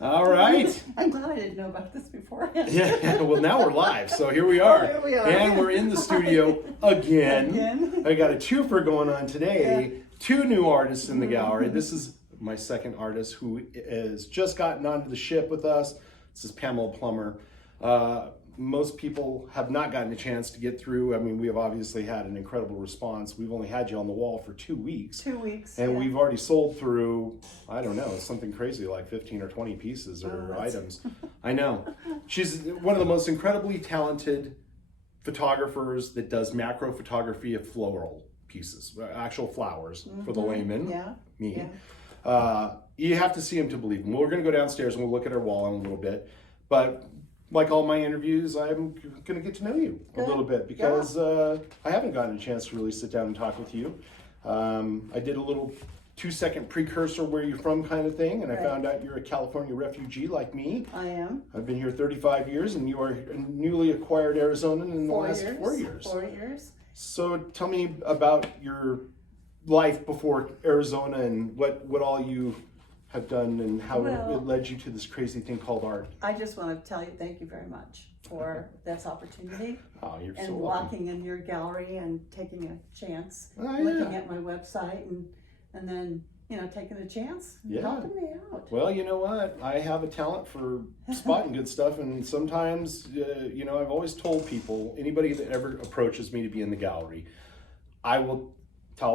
All right. I'm glad I didn't know about this beforehand. Yeah, well, now we're live, so here we are. Oh, here we are. And we're in the studio again. Again. I got a twofer going on today. Yeah. Two new artists in the gallery. This is my second artist who has just gotten onto the ship with us. This is Pamela Plummer. Most people have not gotten a chance to get through. I mean, we have obviously had an incredible response. We've only had you on the wall for 2 weeks. 2 weeks. And we've already sold through, I don't know, something crazy like 15 or 20 pieces or items. I know. She's one of the most incredibly talented photographers that does macro photography of floral pieces, actual flowers for the layman, me. Yeah. You have to see him to believe him. We're going to go downstairs and we'll look at her wall in a little bit. But like all my interviews, I'm going to get to know you a little bit because I haven't gotten a chance to really sit down and talk with you. I did a little 2-second precursor where you're from kind of thing, and I found out you're a California refugee like me. I am. I've been here 35 years, and you are a newly acquired Arizonan in the last 4 years. 4 years. So tell me about your life before Arizona and what all you have done and how it led you to this crazy thing called art. I just want to tell you thank you very much for this opportunity. Oh, you're so welcome. And walking in your gallery and taking a chance, looking at my website and then, taking a chance and helping me out. Well, you know what? I have a talent for spotting good stuff, and sometimes, I've always told people, anybody that ever approaches me to be in the gallery, I'll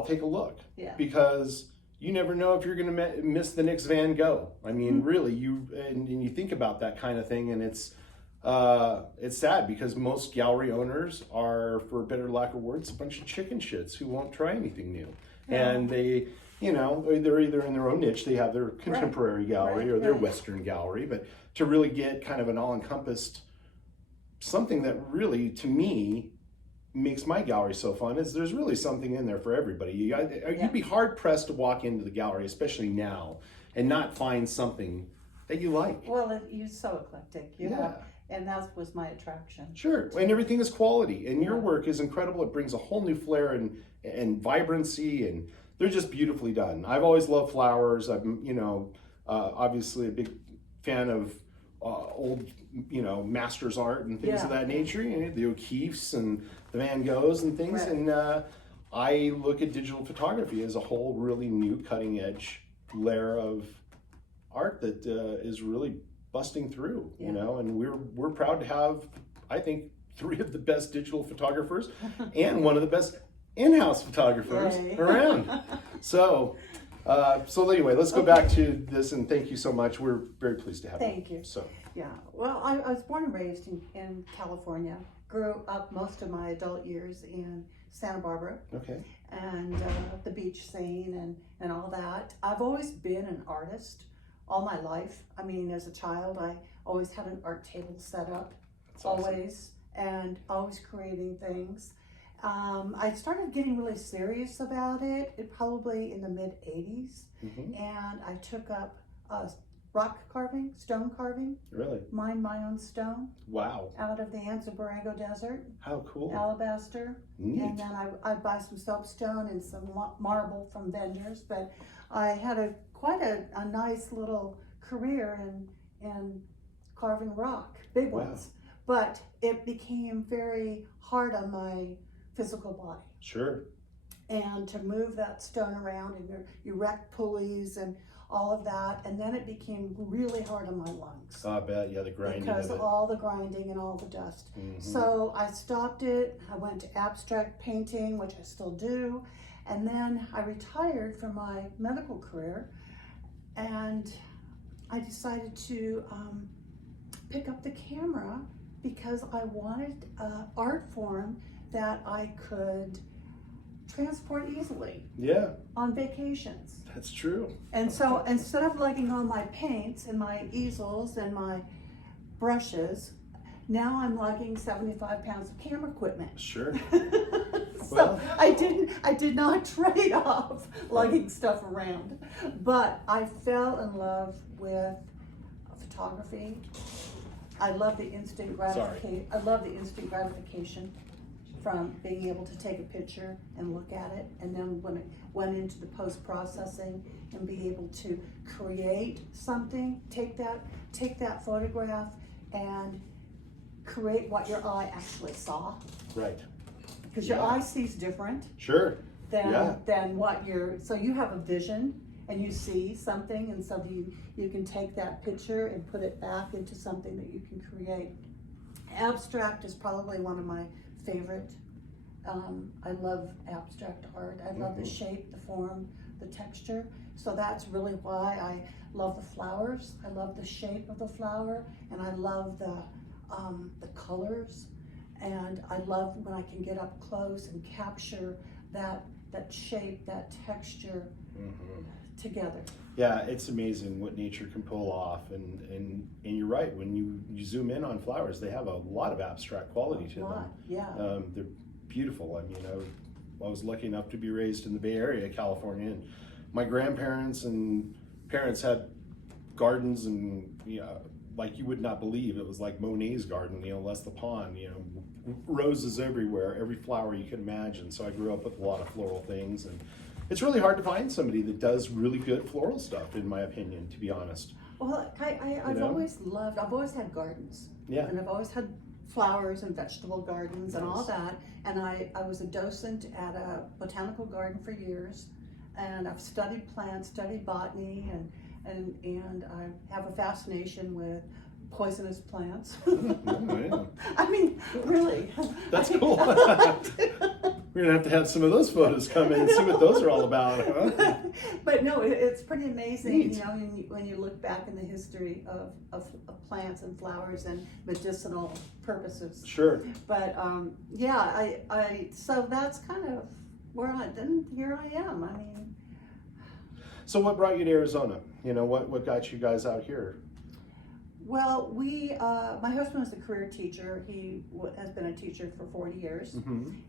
take a look. Yeah. Because you never know if you're going to miss the next Van Gogh. I mean, really, you think about that kind of thing, and it's sad because most gallery owners are, for better lack of words, a bunch of chicken shits who won't try anything new. Yeah. And they, they're either in their own niche, they have their contemporary gallery or their Western gallery, but to really get kind of an all-encompassed something that really, to me, makes my gallery so fun is there's really something in there for everybody. You'd be hard pressed to walk into the gallery, especially now, and not find something that you like. Well, you're so eclectic. And that was my attraction. Sure, and everything is quality, and your work is incredible. It brings a whole new flair and vibrancy, and they're just beautifully done. I've always loved flowers. I'm, obviously a big fan of old, masters art and things of that nature. The O'Keeffes and the Van Goghs and things. And I look at digital photography as a whole really new cutting edge layer of art that is really busting through, and we're proud to have, I think, 3 of the best digital photographers and one of the best in-house photographers around. So anyway, let's go back to this, and thank you so much. We're very pleased to have you. Thank you. Well, I was born and raised in California. Grew up most of my adult years in Santa Barbara. Okay. And the beach scene and all that. I've always been an artist all my life. I mean, as a child, I always had an art table set up. That's always, awesome. And always creating things. I started getting really serious about it probably in the mid-'80s. And I took up rock carving, stone carving. Really? Mined my own stone. Wow. Out of the Anza-Borrego Desert. How cool. Alabaster. Neat. And then I'd buy some soapstone and some marble from vendors. But I had quite a nice little career in carving rock, big ones. But it became very hard on my physical body. Sure. And to move that stone around and you erect pulleys and all of that, and then it became really hard on my lungs. I bet, the grinding because of all the grinding and all the dust. So I stopped it. I went to abstract painting, which I still do, and then I retired from my medical career, and I decided to pick up the camera because I wanted an art form that I could transport easily on vacations. That's true. And so instead of lugging all my paints and my easels and my brushes, now I'm lugging 75 pounds of camera equipment. Sure. So I did not trade off lugging stuff around, but I fell in love with photography. I love the instant gratification. from being able to take a picture and look at it, and then when it went into the post-processing and be able to create something, take that photograph and create what your eye actually saw. Right. Because your eye sees different Sure. than what so you have a vision and you see something, and so you can take that picture and put it back into something that you can create. Abstract is probably one of my favorite. I love abstract art. I love the shape, the form, the texture. So that's really why I love the flowers. I love the shape of the flower, and I love the colors. And I love when I can get up close and capture that shape, that texture together. Yeah, it's amazing what nature can pull off, and you're right. When you zoom in on flowers, they have a lot of abstract quality to them. Yeah. They're beautiful. I mean, I was lucky enough to be raised in the Bay Area, California, and my grandparents and parents had gardens, and like you would not believe. It was like Monet's garden, Les the Pond, roses everywhere, every flower you can imagine. So I grew up with a lot of floral things, and it's really hard to find somebody that does really good floral stuff, in my opinion, to be honest. Well, I've always had gardens. Yeah. And I've always had flowers and vegetable gardens and all that. And I was a docent at a botanical garden for years. And I've studied plants, studied botany, and I have a fascination with poisonous plants. I mean, really. That's cool. We're gonna have to have some of those photos come in and see what those are all about, huh? But no, it's pretty amazing, Neat. when you look back in the history of plants and flowers and medicinal purposes. Sure. But so that's kind of where here I am. I mean. So what brought you to Arizona? What got you guys out here? Well, my husband was a career teacher. He has been a teacher for 40 years,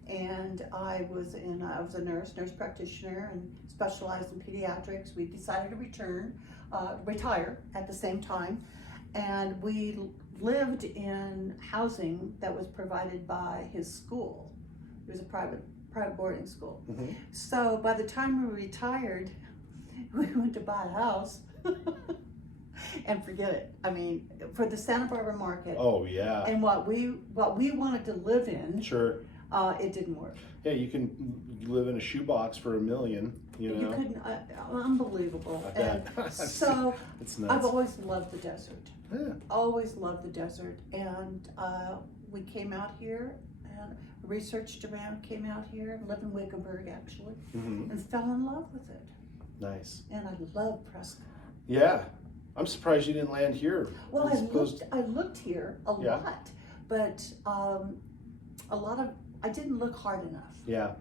and I was a nurse practitioner, and specialized in pediatrics. We decided to retire at the same time, and we lived in housing that was provided by his school. It was a private boarding school. So by the time we retired, we went to buy a house. And forget it. I mean, for the Santa Barbara market. Oh yeah. And what we wanted to live in. Sure. It didn't work. Yeah, you can live in a shoebox for $1 million. You couldn't. Unbelievable. I bet. And so it's nuts. I've always loved the desert. Yeah. Always loved the desert, and we came out here and researched around. Came out here, lived in Wickenburg actually, and fell in love with it. Nice. And I love Prescott. Yeah. I'm surprised you didn't land here. Well, I looked here a lot, but I didn't look hard enough. Yeah.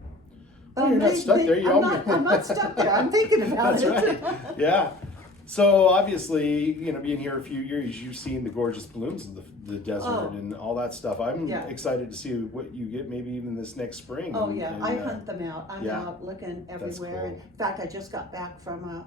But you're not stuck there. I'm not stuck there. I'm thinking about That's it. Right. Yeah. So obviously, being here a few years, you've seen the gorgeous blooms of the desert and all that stuff. I'm excited to see what you get maybe even this next spring. Oh yeah, I hunt them out. I'm out looking everywhere. Cool. In fact, I just got back from a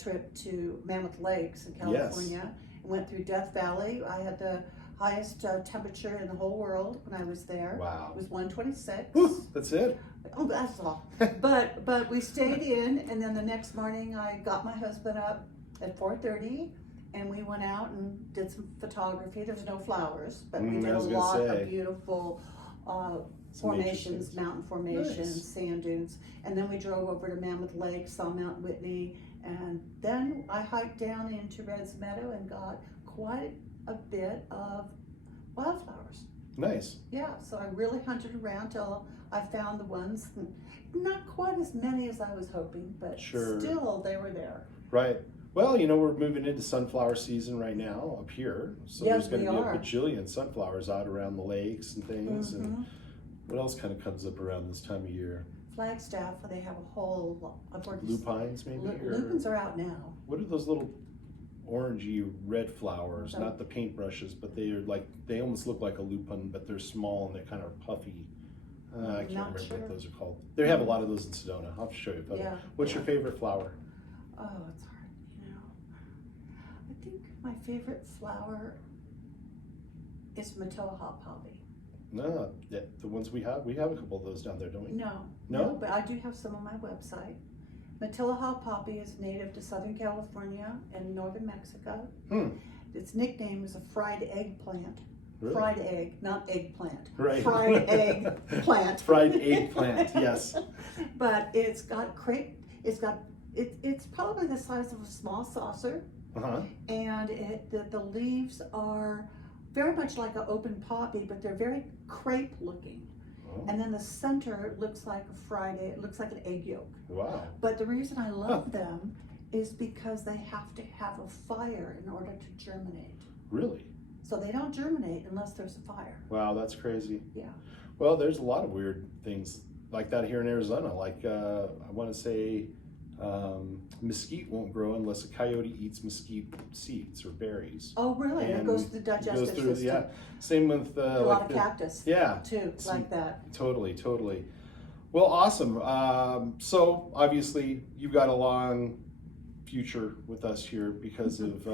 trip to Mammoth Lakes in California. Went through Death Valley. I had the highest temperature in the whole world when I was there. Wow. It was 126. Whew, that's it. Oh, that's all. But we stayed in, and then the next morning I got my husband up at 4:30, and we went out and did some photography. There was no flowers, but we did a lot of beautiful formations, mountain formations, sand dunes. And then we drove over to Mammoth Lake, saw Mount Whitney, and then I hiked down into Red's Meadow and got quite a bit of wildflowers. Nice. Yeah, so I really hunted around till I found the ones. Not quite as many as I was hoping, but still they were there. Right. Well, we're moving into sunflower season right now up here. So there's going to be a bajillion sunflowers out around the lakes and things. And what else kind of comes up around this time of year? Flagstaff, they have a whole lot of lupines, maybe? Lupines are out now. What are those little orangey red flowers? Not the paintbrushes, but they almost look like a lupin, but they're small and they're kind of puffy. I can't remember what those are called. They have a lot of those in Sedona. I'll have to show you a photo. Yeah. What's your favorite flower? Oh, it's hard. I think my favorite flower is Matoa hop poppy. No, the ones we have a couple of those down there, don't we? No, but I do have some on my website. Matilaha poppy is native to Southern California and northern Mexico. Its nickname is a fried eggplant. Really? Fried egg, not eggplant. Right. Fried egg plant. Fried eggplant, yes. But it's got crepe. It's probably the size of a small saucer, and the leaves are very much like an open poppy, but they're very crepe looking. And then the center looks like a fried egg. It looks like an egg yolk. Wow. But the reason I love them is because they have to have a fire in order to germinate. Really? So they don't germinate unless there's a fire. Wow, that's crazy. Yeah. Well, there's a lot of weird things like that here in Arizona. Like I want to say mesquite won't grow unless a coyote eats mesquite seeds or berries. Oh, really? And it goes through the digestive system. Yeah. Same with a lot of cactus. Yeah. Too, like that. Totally. Well, awesome. So obviously you've got a long future with us here because of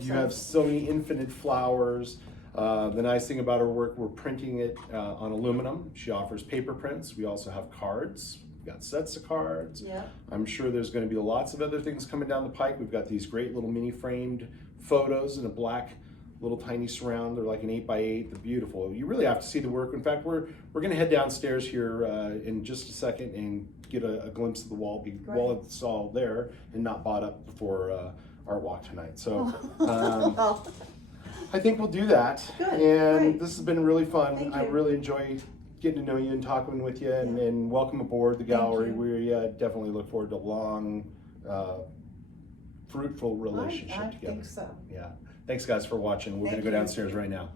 you have so many infinite flowers. The nice thing about her work, we're printing it on aluminum. She offers paper prints. We also have cards. We've got sets of cards. Yeah. I'm sure there's going to be lots of other things coming down the pike. We've got these great little mini framed photos in a black little tiny surround. They're like an 8x8. They're beautiful. You really have to see the work. In fact, we're going to head downstairs here in just a second and get a glimpse of the wall. While it's all there and not bought up before our walk tonight. So I think we'll do that. Good. And Great. This has been really fun. Thank I you. really enjoy getting to know you and talking with you, and welcome aboard the gallery. We definitely look forward to a long, fruitful relationship I together. think so. Yeah. Thanks, guys, for watching. We're going to go downstairs right now.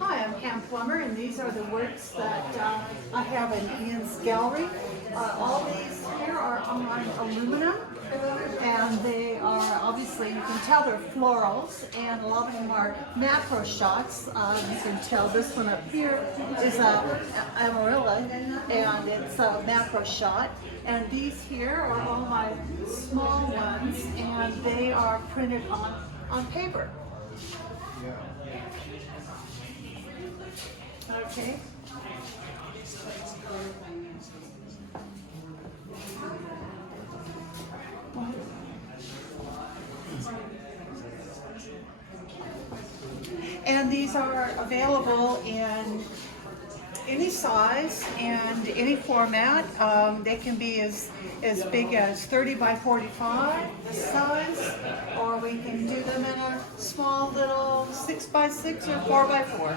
Hi, I'm Pam Plummer, and these are the works that I have in Ian's gallery. All these here are on aluminum, and they are obviously, you can tell they're florals, and a lot of them are macro shots. You can tell this one up here is a amarilla, and it's a macro shot. And these here are all my small ones, and they are printed on paper. Okay. And these are available in any size and any format. They can be as big as 30 by 45, this size, or we can do them in a small little 6 by 6 or 4 by 4.